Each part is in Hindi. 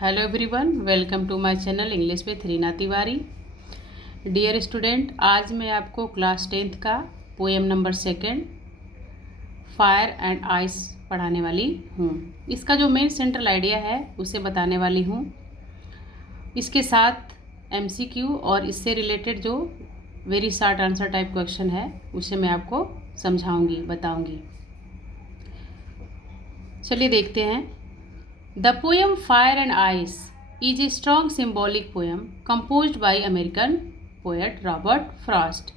Hello everyone, welcome to my channel English with Reena Tiwari. Dear student, आज मैं आपको क्लास 10th का poem number 2 fire and ice पढ़ाने वाली हूँ। इसका जो मेन सेंट्रल आइडिया है उसे बताने वाली हूँ। इसके साथ एमसीक्यू और इससे रिलेटेड जो very short answer type question है उसे मैं आपको समझाऊंगी, बताऊंगी। चलिए देखते हैं। The poem Fire and Ice is a strong symbolic poem composed by American poet Robert Frost.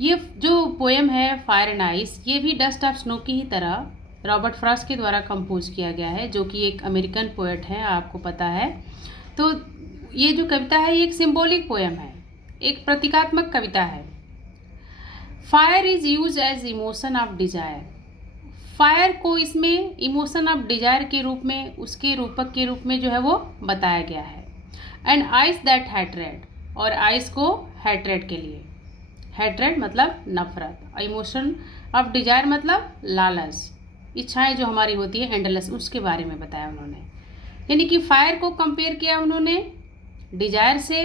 ये जो पोएम है फायर एंड आइस, ये भी डस्ट ऑफ स्नो की ही तरह रॉबर्ट फ्रॉस्ट के द्वारा कंपोज किया गया है, जो कि एक अमेरिकन पोएट हैं, आपको पता है। तो ये जो कविता है ये एक सिंबॉलिक पोएम है, एक प्रतीकात्मक कविता है। Fire is use as emotion of desire. Fire को इसमें इमोशन ऑफ डिजायर के रूप में, उसके रूपक के रूप में जो है वो बताया गया है। एंड आइस दैट हैट्रेड, और आइस को हैट्रेड के लिए, हैट्रेड मतलब नफरत, इमोशन ऑफ डिजायर मतलब लालच, इच्छाएं जो हमारी होती है एंडलेस, उसके बारे में बताया उन्होंने। यानी कि फायर को कंपेयर किया उन्होंने डिजायर से,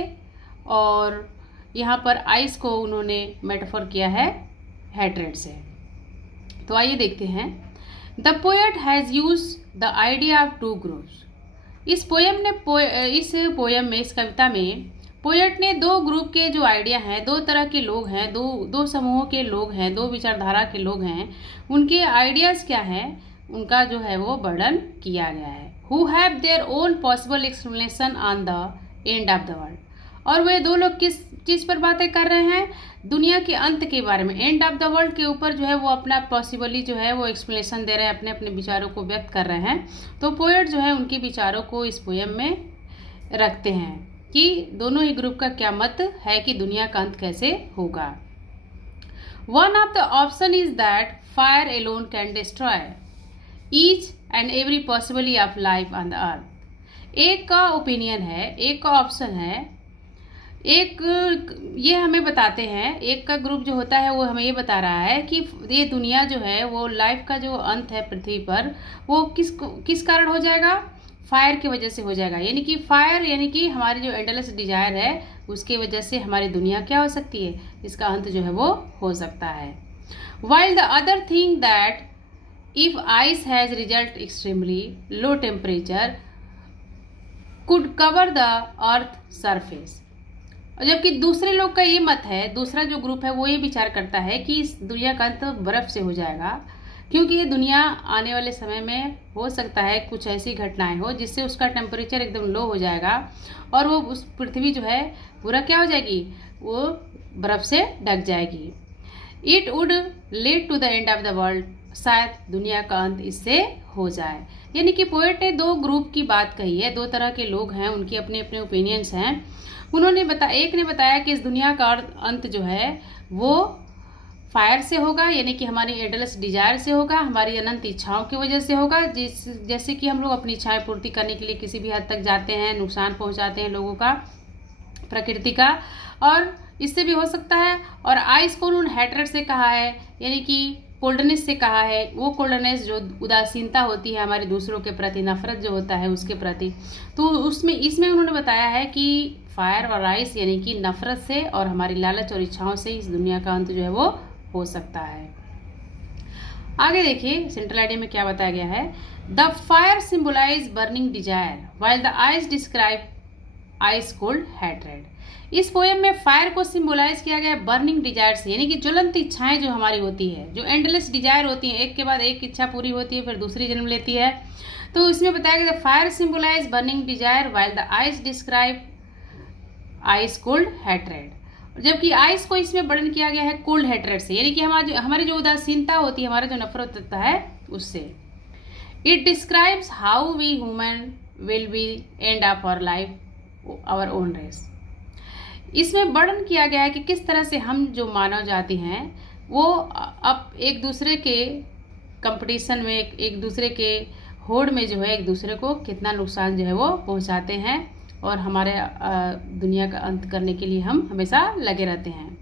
और यहाँ पर आइस को उन्होंने मेटाफोर किया है हैट्रेड से। तो आइए देखते हैं। The poet has use the idea of two groups. इस पोएम में, इस कविता में पोएट ने दो ग्रुप के जो आइडिया हैं, दो तरह के लोग हैं, दो समूहों के लोग हैं, दो विचारधारा के लोग हैं, उनके आइडियाज़ क्या हैं, उनका जो है वो वर्णन किया गया है। Who have their own possible explanation on the end of the world. और वे दो लोग किस चीज़ पर बातें कर रहे हैं? दुनिया के अंत के बारे में, एंड ऑफ द वर्ल्ड के ऊपर जो है वो अपना पॉसिबली जो है वो एक्सप्लेनेशन दे रहे हैं, अपने अपने विचारों को व्यक्त कर रहे हैं। तो पोएट जो है उनके विचारों को इस पोएम में रखते हैं कि दोनों ही ग्रुप का क्या मत है कि दुनिया का अंत कैसे होगा। One of the option is that fire alone can destroy each and every possibility of life on the earth. एक का ओपिनियन है, एक का ऑप्शन है, एक ये हमें बताते हैं, एक का ग्रुप जो होता है वो हमें ये बता रहा है कि ये दुनिया जो है वो लाइफ का जो अंत है पृथ्वी पर, वो किस कारण हो जाएगा? फायर की वजह से हो जाएगा। यानी कि फायर, यानी कि हमारी जो एंडलेस डिजायर है उसके वजह से हमारी दुनिया क्या हो सकती है, इसका अंत जो है वो हो सकता है। While the other thing that if ice has result extremely low temperature could cover the earth surface. और जबकि दूसरे लोग का ये मत है, दूसरा जो ग्रुप है वो ये विचार करता है कि इस दुनिया का अंत बर्फ़ से हो जाएगा, क्योंकि ये दुनिया आने वाले समय में हो सकता है कुछ ऐसी घटनाएं हो जिससे उसका टेम्परेचर एकदम लो हो जाएगा और वो उस पृथ्वी जो है पूरा क्या हो जाएगी, वो बर्फ़ से ढक जाएगी। It would lead to the end of the world, शायद दुनिया का अंत इससे हो जाए। यानी कि पोएट ने दो ग्रुप की बात कही है, दो तरह के लोग हैं, उनके अपने अपने ओपिनियंस हैं। उन्होंने एक ने बताया कि इस दुनिया का अंत जो है वो फायर से होगा, यानी कि हमारी एंडलेस डिजायर से होगा, हमारी अनंत इच्छाओं की वजह से होगा। जैसे कि हम लोग अपनी इच्छाएं पूर्ति करने के लिए किसी भी हद तक जाते हैं, नुकसान पहुंचाते हैं लोगों का, प्रकृति का, और इससे भी हो सकता है। और आइस को उन्होंने हैट्रेड से कहा है, यानी कि कोल्डनेस से कहा है। वो कोल्डनेस जो उदासीनता होती है हमारे दूसरों के प्रति, नफरत जो होता है उसके प्रति, तो इसमें उन्होंने बताया है कि फायर और आइस यानी कि नफरत से और हमारी लालच और इच्छाओं से इस दुनिया का अंत जो है वो हो सकता है। आगे देखिए सेंट्रल आइडिया में क्या बताया गया है। The fire symbolize burning desire while the ice describe ice cold hatred. इस पोएम में फायर को सिंबलाइज किया गया बर्निंग डिजायर से, यानी कि ज्वलंत इच्छाएं जो हमारी होती है, जो एंडलेस डिजायर होती हैं, एक के बाद एक इच्छा पूरी होती है फिर दूसरी जन्म लेती है। तो इसमें बताया गया fire symbolize burning desire while the ice describe ice cold hatred. जबकि आइस को इसमें वर्णन किया गया है कोल्ड हैट्रेड से, यानी कि हमारी जो उदासीनता होती है, हमारा जो नफरत होता है उससे। It describes how we human will be end of our life our own race. इसमें वर्णन किया गया है कि किस तरह से हम जो मानव जाति हैं वो अब एक दूसरे के कंपटीशन में, एक दूसरे के होड़ में जो है एक दूसरे को कितना नुकसान जो है वो पहुंचाते हैं, और हमारे दुनिया का अंत करने के लिए हम हमेशा लगे रहते हैं।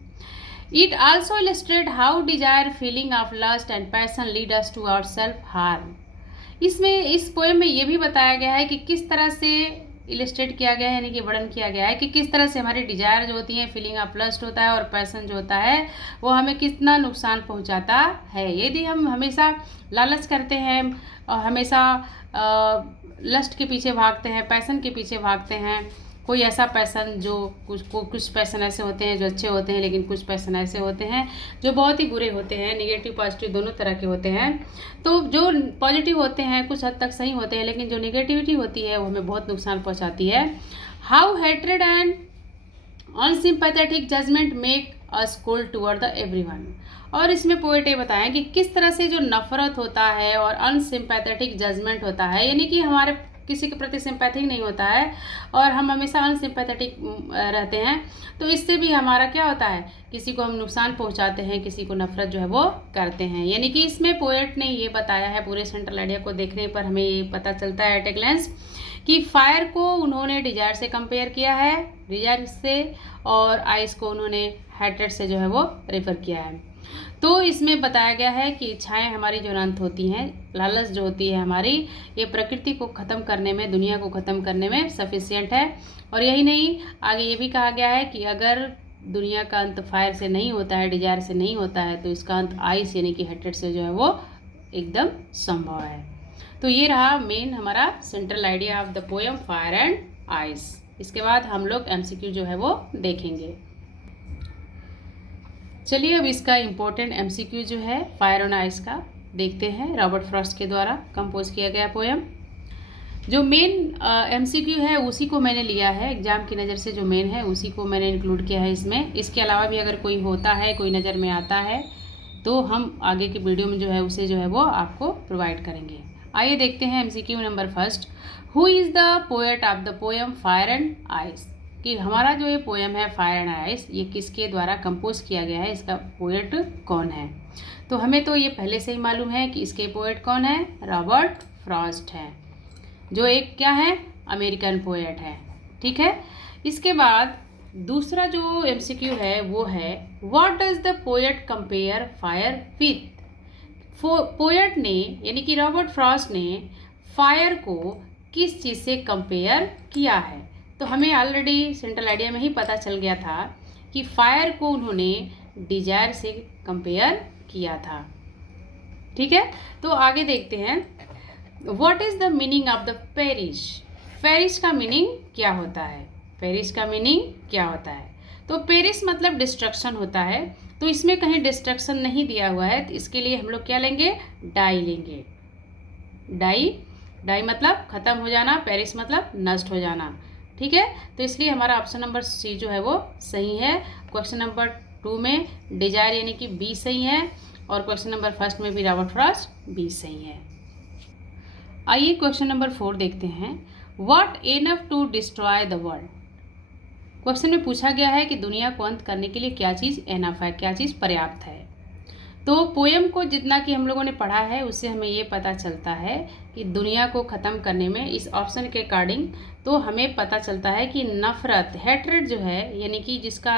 It also illustrate how desire, feeling of lust and passion lead us to our self harm. इसमें इस पोएम में ये भी बताया गया है कि किस तरह से इलिस्ट्रेट किया गया है, यानी कि वर्णन किया गया है कि किस तरह से हमारी डिजायर जो होती है, फीलिंग ऑफ लस्ट होता है और पैशन जो होता है वो हमें कितना नुकसान पहुंचाता है। यदि हम हमेशा लालच करते हैं और हमेशा लस्ट के पीछे भागते हैं, पैशन के पीछे भागते हैं, कोई ऐसा पैसन जो कुछ पैसन ऐसे होते हैं जो अच्छे होते हैं, लेकिन कुछ पैसन ऐसे होते हैं जो बहुत ही बुरे होते हैं, निगेटिव पॉजिटिव दोनों तरह के होते हैं। तो जो पॉजिटिव होते हैं कुछ हद तक सही होते हैं, लेकिन जो निगेटिविटी होती है वो हमें बहुत नुकसान पहुंचाती है। How hatred and unsympathetic judgement make us cold toward the everyone. और इसमें पोएट ये बताएं कि किस तरह से जो नफरत होता है और अनसिंपैथेटिक जजमेंट होता है, यानी कि हमारे किसी के प्रति सिंपैथिक नहीं होता है और हम हमेशा अनसिंपैथेटिक रहते हैं, तो इससे भी हमारा क्या होता है, किसी को हम नुकसान पहुंचाते हैं, किसी को नफरत जो है वो करते हैं। यानी कि इसमें पोएट ने ये बताया है, पूरे सेंट्रल आइडिया को देखने पर हमें ये पता चलता है एट ए ग्लैंस कि फायर को उन्होंने डिजायर से कंपेयर किया है, डिजायर से, और आइस को उन्होंने हैट्रेड से जो है वो रेफर किया है। तो इसमें बताया गया है कि इच्छाएं हमारी जो अनंत होती हैं, लालच जो होती है हमारी, ये प्रकृति को ख़त्म करने में, दुनिया को ख़त्म करने में सफिशिएंट है। और यही नहीं, आगे ये भी कहा गया है कि अगर दुनिया का अंत फायर से नहीं होता है, डिजायर से नहीं होता है, तो इसका अंत आइस यानी कि हैट्रेड से जो है वो एकदम संभव है। तो ये रहा मेन हमारा central idea of the poem fire and ice. इसके बाद हम लोग एमसीक्यू जो है वो देखेंगे। चलिए अब इसका इम्पोर्टेंट एमसीक्यू जो है फायर एंड आइस का देखते हैं। रॉबर्ट फ्रॉस्ट के द्वारा कंपोज किया गया पोएम। जो मेन एमसीक्यू है उसी को मैंने लिया है, एग्जाम की नज़र से जो मेन है उसी को मैंने इंक्लूड किया है इसमें। इसके अलावा भी अगर कोई होता है, कोई नज़र में आता है, तो हम आगे की वीडियो में जो है उसे जो है वो आपको प्रोवाइड करेंगे। आइए देखते हैं MCQ number first. Who is the poet of the poem fire and ice, कि हमारा जो ये पोएम है फायर एंड आइस, ये किसके द्वारा कंपोज किया गया है, इसका पोएट कौन है। तो हमें तो ये पहले से ही मालूम है कि इसके पोएट कौन है, रॉबर्ट फ्रॉस्ट है, जो एक क्या है, अमेरिकन पोएट है। ठीक है। इसके बाद दूसरा जो एमसीक्यू है वो है what does the poet compare fire with. Poet ने यानी कि रॉबर्ट फ्रॉस्ट ने फायर को किस चीज़ से कंपेयर किया है। तो हमें ऑलरेडी सेंट्रल आइडिया में ही पता चल गया था कि फायर को उन्होंने डिजायर से कंपेयर किया था। ठीक है। तो आगे देखते हैं, what is the meaning of the perish. Perish का मीनिंग क्या होता है, पेरिश का मीनिंग क्या होता है। तो पेरिश मतलब डिस्ट्रक्शन होता है, तो इसमें कहीं डिस्ट्रक्शन नहीं दिया हुआ है, तो इसके लिए हम लोग क्या लेंगे, डाई लेंगे। डाई मतलब खत्म हो जाना, पेरिश मतलब नष्ट हो जाना। ठीक है। तो इसलिए हमारा ऑप्शन नंबर सी जो है वो सही है। क्वेश्चन नंबर 2 में डिजायर यानी कि बी सही है, और क्वेश्चन नंबर फर्स्ट में भी रॉबर्ट फ्रॉस्ट बी सही है। आइए क्वेश्चन नंबर 4 देखते हैं। What enough to destroy the world. Question में पूछा गया है कि दुनिया को अंत करने के लिए क्या चीज़ एनफ है, क्या चीज़ पर्याप्त है। तो पोएम को जितना कि हम लोगों ने पढ़ा है उससे हमें ये पता चलता है कि दुनिया को ख़त्म करने में इस ऑप्शन के अकॉर्डिंग तो हमें पता चलता है कि नफ़रत, हैट्रेड जो है, यानी कि जिसका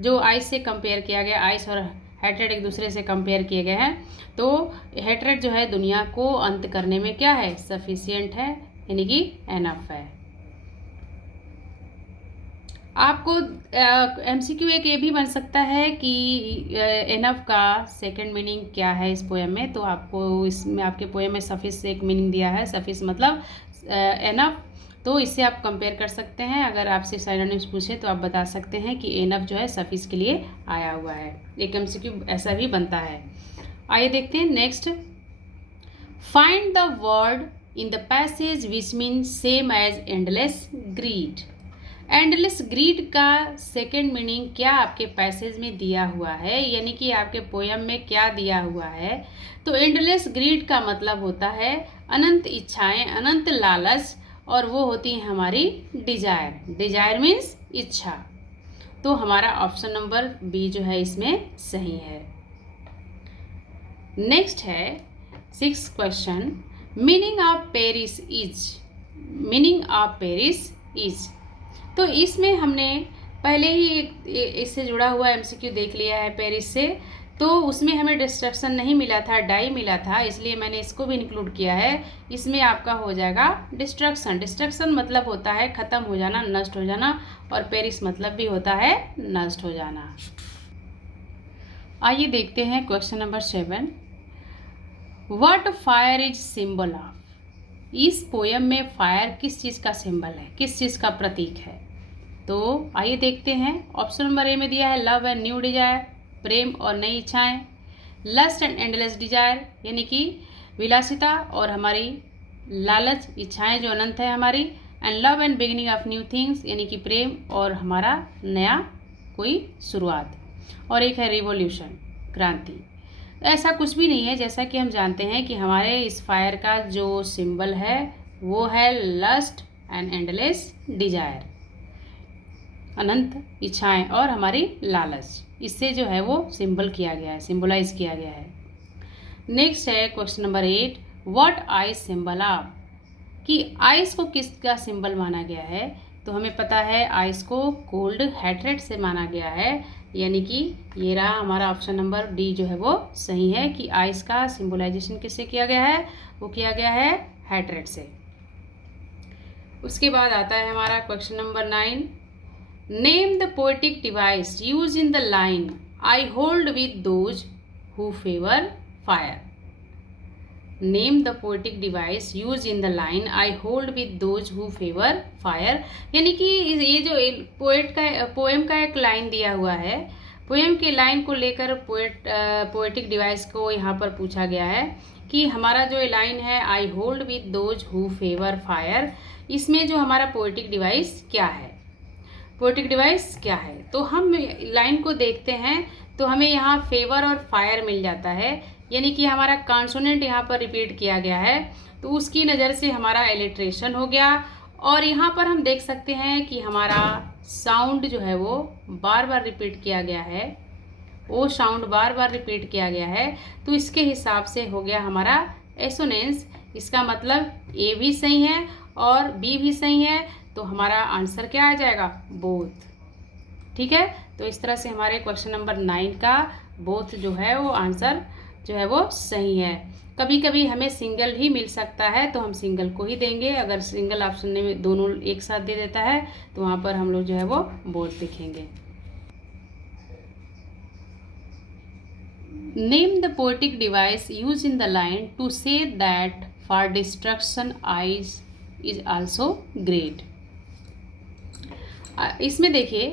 जो आइस से कंपेयर किया गया, आइस और हैट्रेड एक दूसरे से कंपेयर किए गए हैं, तो हैट्रेड जो है दुनिया को अंत करने में क्या है, सफिशिएंट है, यानी कि एनफ है। आपको एमसीक्यू एक ये भी बन सकता है कि एनफ का सेकंड मीनिंग क्या है इस पोएम में। तो आपको इसमें आपके पोएम में सफिस से एक मीनिंग दिया है, सफिस मतलब एनफ, तो इससे आप कंपेयर कर सकते हैं। अगर आपसे साइनोनिम्स पूछे तो आप बता सकते हैं कि एनफ जो है सफिस के लिए आया हुआ है। एक एमसीक्यू ऐसा भी बनता है। आइए देखते हैं next. Find the word in the passage which mean same as endless greed. Endless greed का सेकेंड मीनिंग क्या आपके पैसेज में दिया हुआ है, यानी कि आपके पोएम में क्या दिया हुआ है। तो एंडलेस ग्रीड का मतलब होता है अनंत इच्छाएं, अनंत लालच, और वो होती है हमारी डिजायर। डिजायर मीन्स इच्छा। तो हमारा ऑप्शन नंबर बी जो है इसमें सही है। नेक्स्ट है 6th question. Meaning of Paris is. Meaning of Paris is. तो इसमें हमने पहले ही इससे जुड़ा हुआ एमसीक्यू देख लिया है पेरिस से, तो उसमें हमें डिस्ट्रक्शन नहीं मिला था, डाई मिला था, इसलिए मैंने इसको भी इंक्लूड किया है। इसमें आपका हो जाएगा डिस्ट्रक्शन। डिस्ट्रक्शन मतलब होता है ख़त्म हो जाना, नष्ट हो जाना, और पेरिस मतलब भी होता है नष्ट हो जाना। आइए देखते हैं question number 7। What fire is symbol of? इस पोयम में फायर किस चीज़ का सिंबल है, किस चीज़ का प्रतीक है? तो आइए देखते हैं। ऑप्शन नंबर ए में दिया है लव एंड न्यू डिजायर, प्रेम और नई इच्छाएं। लस्ट एंड एंडलेस डिजायर यानी कि विलासिता और हमारी लालच, इच्छाएं जो अनंत है हमारी। And love and beginning of new things यानी कि प्रेम और हमारा नया कोई शुरुआत। और एक है रिवॉल्यूशन, क्रांति। ऐसा कुछ भी नहीं है, जैसा कि हम जानते हैं कि हमारे इस फायर का जो सिंबल है वो है लस्ट एंड एंडलेस डिजायर, अनंत इच्छाएं और हमारी लालच। इससे जो है वो सिंबल किया गया है, सिंबलाइज किया गया है। नेक्स्ट है question number 8। What ice symbol of? कि आइस को किसका सिंबल माना गया है? तो हमें पता है आइस को कोल्ड हैट्रेट से माना गया है, यानी कि ये रहा हमारा ऑप्शन नंबर डी जो है वो सही है कि आइस का सिंबलाइजेशन किससे किया गया है? वो किया गया है हैट्रेट से। उसके बाद आता है हमारा question number 9। Name the poetic device use in the line I hold with those who favour fire. Name the poetic device use in the line I hold with those who favour fire, यानी कि ये जो पोएम का एक लाइन दिया हुआ है, पोएम के लाइन को लेकर पोएटिक डिवाइस को यहाँ पर पूछा गया है कि हमारा जो लाइन है I hold with those who favour fire, इसमें जो हमारा पोएटिक डिवाइस क्या है? पोएटिक डिवाइस क्या है? तो हम लाइन को देखते हैं तो हमें यहाँ फेवर और फायर मिल जाता है, यानी कि हमारा कॉन्सोनेंट यहाँ पर रिपीट किया गया है, तो उसकी नज़र से हमारा एलिट्रेशन हो गया। और यहाँ पर हम देख सकते हैं कि हमारा साउंड जो है वो बार बार रिपीट किया गया है, वो साउंड बार बार रिपीट किया गया है, तो इसके हिसाब से हो गया हमारा एसोनेंस। इसका मतलब ए भी सही है और बी भी सही है, तो हमारा आंसर क्या आ जाएगा? बोथ। ठीक है, तो इस तरह से हमारे क्वेश्चन नंबर 9 का बोथ जो है वो आंसर जो है वो सही है। कभी कभी हमें सिंगल ही मिल सकता है तो हम सिंगल को ही देंगे, अगर सिंगल ऑप्शन में दोनों एक साथ दे देता है तो वहाँ पर हम लोग जो है वो बोथ लिखेंगे। Name the poetic device use in the line to say that for destruction ice is also great. इसमें देखिए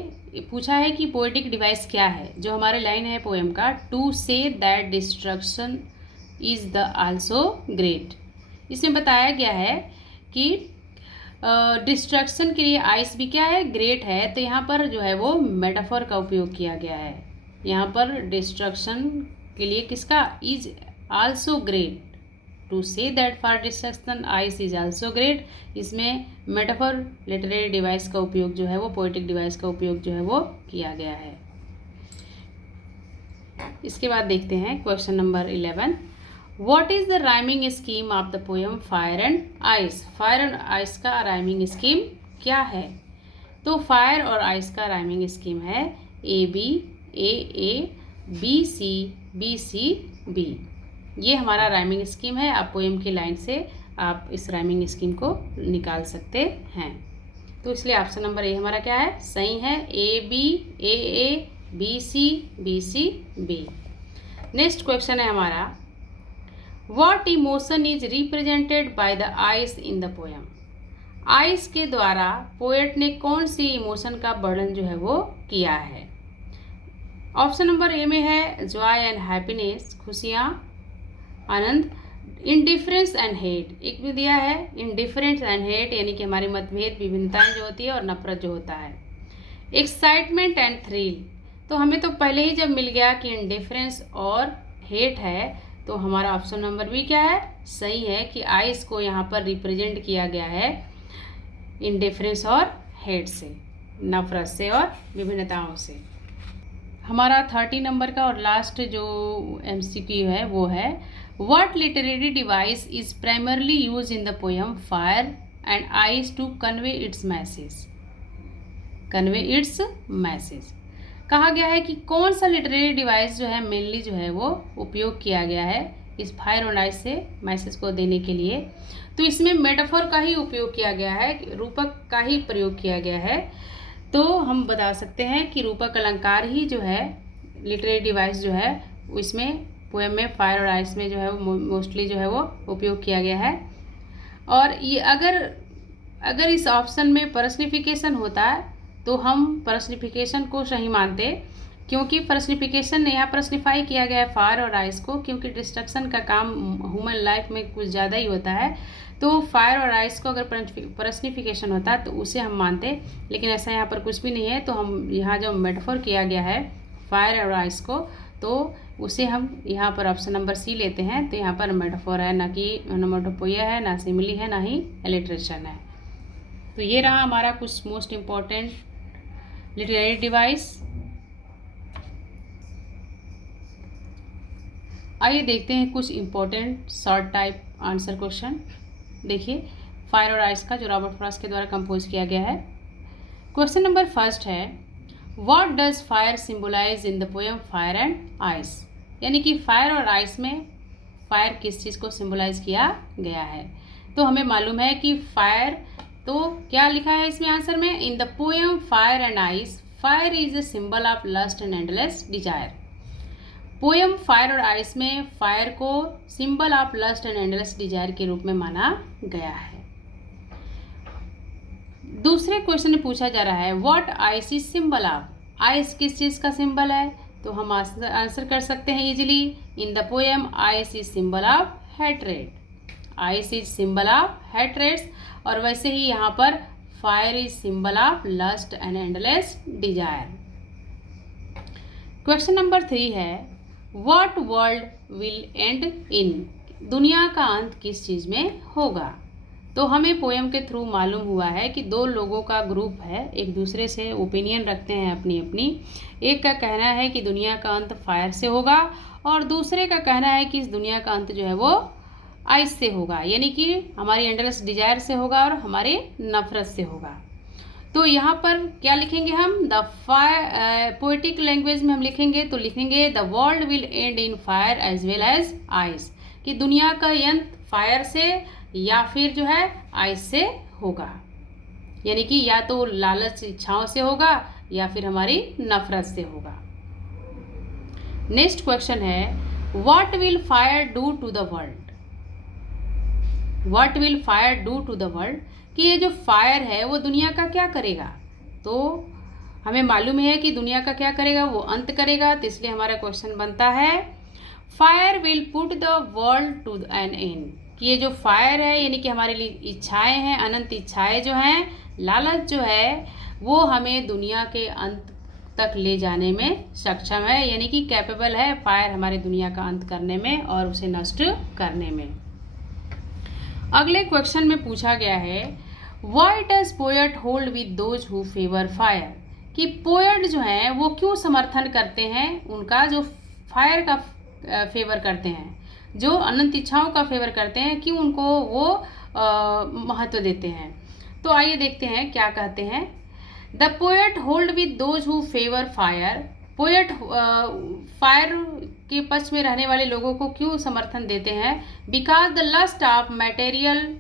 पूछा है कि पोएटिक डिवाइस क्या है, जो हमारे लाइन है पोएम का, to say that destruction is the also great. इसमें बताया गया है कि डिस्ट्रक्शन के लिए आइस भी क्या है? ग्रेट है। तो यहाँ पर जो है वो मेटाफर का उपयोग किया गया है। यहाँ पर डिस्ट्रक्शन के लिए किसका? Is also great, to say that for destruction ice is also great. इसमें मेटाफर लिटरेरी डिवाइस का उपयोग जो है वो, पोएटिक डिवाइस का उपयोग जो है वो किया गया है। इसके बाद देखते हैं question number 11। What is the rhyming scheme of the poem fire and ice? Fire and ice का राइमिंग स्कीम क्या है? तो फायर और आइस का राइमिंग स्कीम है A B, A A, B C, B C, B. ये हमारा राइमिंग स्कीम है। आप पोएम की लाइन से आप इस राइमिंग स्कीम को निकाल सकते हैं। तो इसलिए ऑप्शन नंबर ए हमारा क्या है? सही है, A B, A, B C, B. Next question है हमारा, what emotion is represented by the ice in the poem? Ice के द्वारा पोएट ने कौन सी इमोशन का वर्णन जो है वो किया है? ऑप्शन नंबर ए में है जॉय एंड हैप्पीनेस, खुशियाँ, आनंद। इंडिफरेंस एंड हेट एक भी दिया है, इंडिफरेंस एंड हेट यानी कि हमारी मतभेद, विभिन्नताएं जो होती है और नफरत जो होता है। एक्साइटमेंट एंड थ्रिल, तो हमें तो पहले ही जब मिल गया कि इंडिफरेंस और हेट है, तो हमारा ऑप्शन नंबर बी क्या है? सही है कि आइस को यहाँ पर रिप्रेजेंट किया गया है इंडिफरेंस और हेट से, नफरत से और विभिन्नताओं से। हमारा 30 नंबर का और लास्ट जो MCQ है वो है, what literary device is primarily use in the poem fire and ice to convey its message? Convey its message. कहा गया है कि कौन सा लिटरेरी डिवाइस जो है मेनली जो है वो उपयोग किया गया है इस फायर और आइस से मैसेज को देने के लिए। तो इसमें मेटाफोर का ही उपयोग किया गया है, रूपक का ही प्रयोग किया गया है। तो हम बता सकते हैं कि रूपक अलंकार ही जो है लिटरेरी डिवाइस जो है इसमें पोएम में फायर और आइस में जो है वो मोस्टली जो है वो उपयोग किया गया है। और ये अगर इस ऑप्शन में पर्सनिफिकेशन होता है तो हम पर्सनिफिकेशन को सही मानते, क्योंकि पर्सनिफिकेशन यहाँ पर्सनिफाई किया गया है फायर और आइस को, क्योंकि डिस्ट्रक्शन का काम ह्यूमन लाइफ में कुछ ज़्यादा ही होता है। तो फायर और आइस को अगर पर्सनिफिकेशन होता है तो उसे हम मानते, लेकिन ऐसा यहाँ पर कुछ भी नहीं है। तो हम यहाँ जो मेटाफोर किया गया है फायर और आइस को, तो उसे हम यहाँ पर ऑप्शन नंबर सी लेते हैं। तो यहाँ पर मेटाफोर है, ना कि ओनोमेटोपोइया है, ना सिमिली है, ना ही एलिट्रेशन है। तो ये रहा हमारा कुछ मोस्ट इम्पॉर्टेंट लिटरेरी डिवाइस। आइए देखते हैं कुछ important short type answer question. देखिए फायर और आइस का जो रॉबर्ट फ्रॉस्ट के द्वारा कंपोज किया गया है। क्वेश्चन नंबर फर्स्ट है, what does fire symbolize in the poem fire and ice. यानी कि फायर और आइस में फायर किस चीज़ को सिंबलाइज किया गया है। तो हमें मालूम है कि फायर, तो क्या लिखा है इसमें आंसर में, in the poem fire and ice fire is a symbol of lust and endless desire. Poem fire और आइस में फायर को symbol of lust and endless desire के रूप में माना गया है। दूसरे क्वेश्चन में पूछा जा रहा है, what ice is symbol of. Ice किस चीज़ का सिंबल है। तो हम आंसर कर सकते हैं easily, in the poem ice is symbol of hatred. Ice is symbol of hatreds. और वैसे ही यहाँ पर fire is symbol of lust and endless desire. Question number 3 है, what world will end in. दुनिया का अंत किस चीज़ में होगा। तो हमें पोएम के थ्रू मालूम हुआ है कि दो लोगों का ग्रुप है, एक दूसरे से ओपिनियन रखते हैं अपनी अपनी। एक का कहना है कि दुनिया का अंत फायर से होगा और दूसरे का कहना है कि इस दुनिया का अंत जो है वो आइस से होगा, यानी कि हमारी एंडलेस डिजायर से होगा और हमारे नफरत से होगा। तो यहाँ पर क्या लिखेंगे हम, द फायर पोएटिक लैंग्वेज में हम लिखेंगे तो लिखेंगे the world will end in fire as well as ice, कि दुनिया का अंत फायर से या फिर जो है आइस से होगा, यानी कि या तो लालच इच्छाओं से होगा या फिर हमारी नफरत से होगा। नेक्स्ट क्वेश्चन है, what will fire do to the world. What will fire do to the world, कि ये जो फायर है वो दुनिया का क्या करेगा। तो हमें मालूम है कि दुनिया का क्या करेगा, वो अंत करेगा। तो इसलिए हमारा क्वेश्चन बनता है, fire will put the world to an end, कि ये जो फायर है यानी कि हमारे लिए इच्छाएं हैं, अनंत इच्छाएं जो हैं, लालच जो है, वो हमें दुनिया के अंत तक ले जाने में सक्षम है, यानी कि कैपेबल है फायर हमारे दुनिया का अंत करने में और उसे नष्ट करने में। अगले क्वेश्चन में पूछा गया है, why does poet hold with those who favour fire, कि पोएट जो हैं वो क्यों समर्थन करते हैं उनका जो फायर का फेवर करते हैं, जो अनंत इच्छाओं का फेवर करते हैं, क्यों उनको वो महत्व देते हैं। तो आइए देखते हैं क्या कहते हैं। The poet hold with those who favour fire, poet fire के पक्ष में रहने वाले लोगों को क्यों समर्थन देते हैं, because the lust of material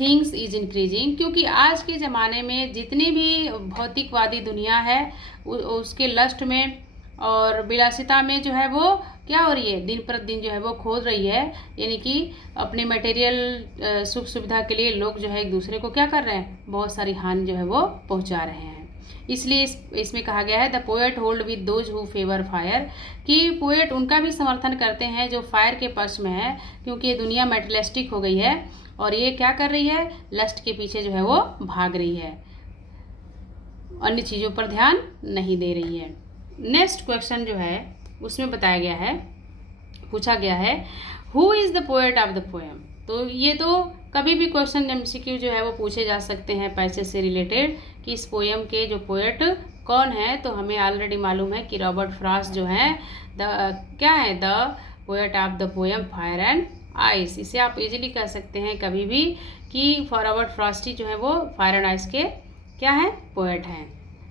things is increasing, क्योंकि आज के ज़माने में जितनी भी भौतिकवादी दुनिया है उसके लस्ट में और विलासिता में जो है वो क्या हो रही है, दिन प्रतिदिन जो है वो खोद रही है, यानी कि अपने मटेरियल सुख सुविधा के लिए लोग जो है एक दूसरे को क्या कर रहे हैं, बहुत सारी हानि जो है वो पहुंचा रहे हैं। इसलिए इसमें कहा गया है the poet hold with those who favour fire, कि पोएट उनका भी समर्थन करते हैं जो फायर के पक्ष में है, क्योंकि ये दुनिया मेटेरियलिस्टिक हो गई है और ये क्या कर रही है, लस्ट के पीछे जो है वो भाग रही है, अन्य चीज़ों पर ध्यान नहीं दे रही है। नेक्स्ट क्वेश्चन जो है उसमें बताया गया है, पूछा गया है, who is the poet of the poem. तो ये तो कभी भी क्वेश्चन एमसीक्यू जो है वो पूछे जा सकते हैं पैसे से रिलेटेड, कि इस पोएम के जो पोएट कौन है। तो हमें ऑलरेडी मालूम है कि रॉबर्ट फ्रॉस्ट जो है क्या है, the poet of the poem fire and ice. इसे आप इजीली कह सकते हैं कभी भी कि रॉबर्ट फ्रॉस्ट ही जो है वो फायर एंड आइस के क्या है, पोएट हैं।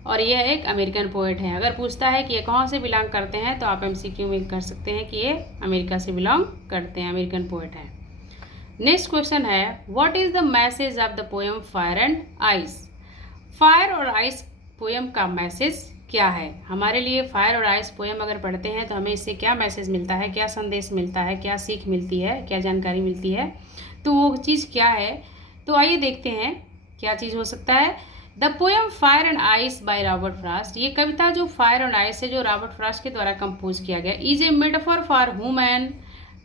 और यह एक अमेरिकन पोएट है। अगर पूछता है कि ये कहाँ से बिलोंग करते हैं तो आप MCQ में कर सकते हैं कि ये अमेरिका से बिलोंग करते हैं, अमेरिकन पोएट हैं। नेक्स्ट क्वेश्चन है, what is the message of the poem fire and ice. Fire और आइस पोएम का मैसेज क्या है? हमारे लिए फायर और आइस पोएम अगर पढ़ते हैं तो हमें इससे क्या मैसेज मिलता है, क्या संदेश मिलता है, क्या सीख मिलती है, क्या जानकारी मिलती है, तो वो चीज़ क्या है? तो आइए देखते हैं क्या चीज़ हो सकता है। The poem fire and ice by Robert Frost, ये कविता जो फायर एंड आइस है जो रॉबर्ट फ्रॉस्ट के द्वारा कंपोज किया गया, is a metaphor for human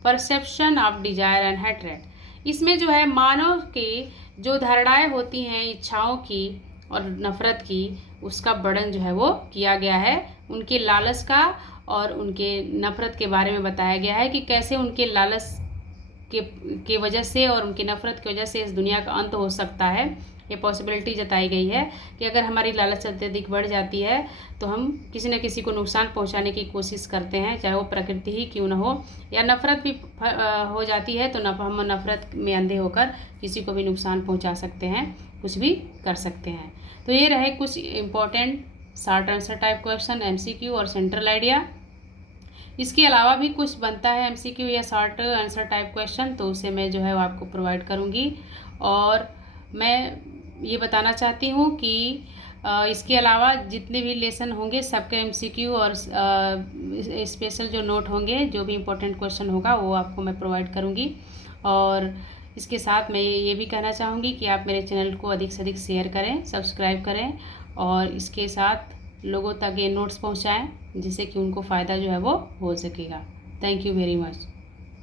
perception of desire and hatred. इसमें जो है मानव के जो धारणाएं होती हैं इच्छाओं की और नफ़रत की, उसका वर्णन जो है वो किया गया है। उनके लालच का और उनके नफ़रत के बारे में बताया गया है कि कैसे उनके लालच के वजह से और उनकी नफ़रत की वजह से इस दुनिया का अंत हो सकता है। ये पॉसिबिलिटी जताई गई है कि अगर हमारी लालच अत्यधिक बढ़ जाती है तो हम किसी न किसी को नुकसान पहुंचाने की कोशिश करते हैं, चाहे वो प्रकृति ही क्यों न हो, या नफ़रत भी हो जाती है तो हम नफ़रत में अंधे होकर किसी को भी नुकसान पहुंचा सकते हैं, कुछ भी कर सकते हैं। तो ये रहे कुछ important short answer type question MCQ और सेंट्रल आइडिया। इसके अलावा भी कुछ बनता है MCQ या शॉर्ट आंसर टाइप क्वेश्चन, तो उसे मैं जो है वो आपको प्रोवाइड करूँगी। और मैं ये बताना चाहती हूँ कि इसके अलावा जितने भी लेसन होंगे सबके MCQ और स्पेशल जो नोट होंगे, जो भी इम्पोर्टेंट क्वेश्चन होगा वो आपको मैं प्रोवाइड करूँगी। और इसके साथ मैं ये भी कहना चाहूँगी कि आप मेरे चैनल को अधिक से अधिक शेयर करें, सब्सक्राइब करें और इसके साथ लोगों तक ये नोट्स पहुँचाएँ जिससे कि उनको फ़ायदा जो है वो हो सकेगा। Thank you very much.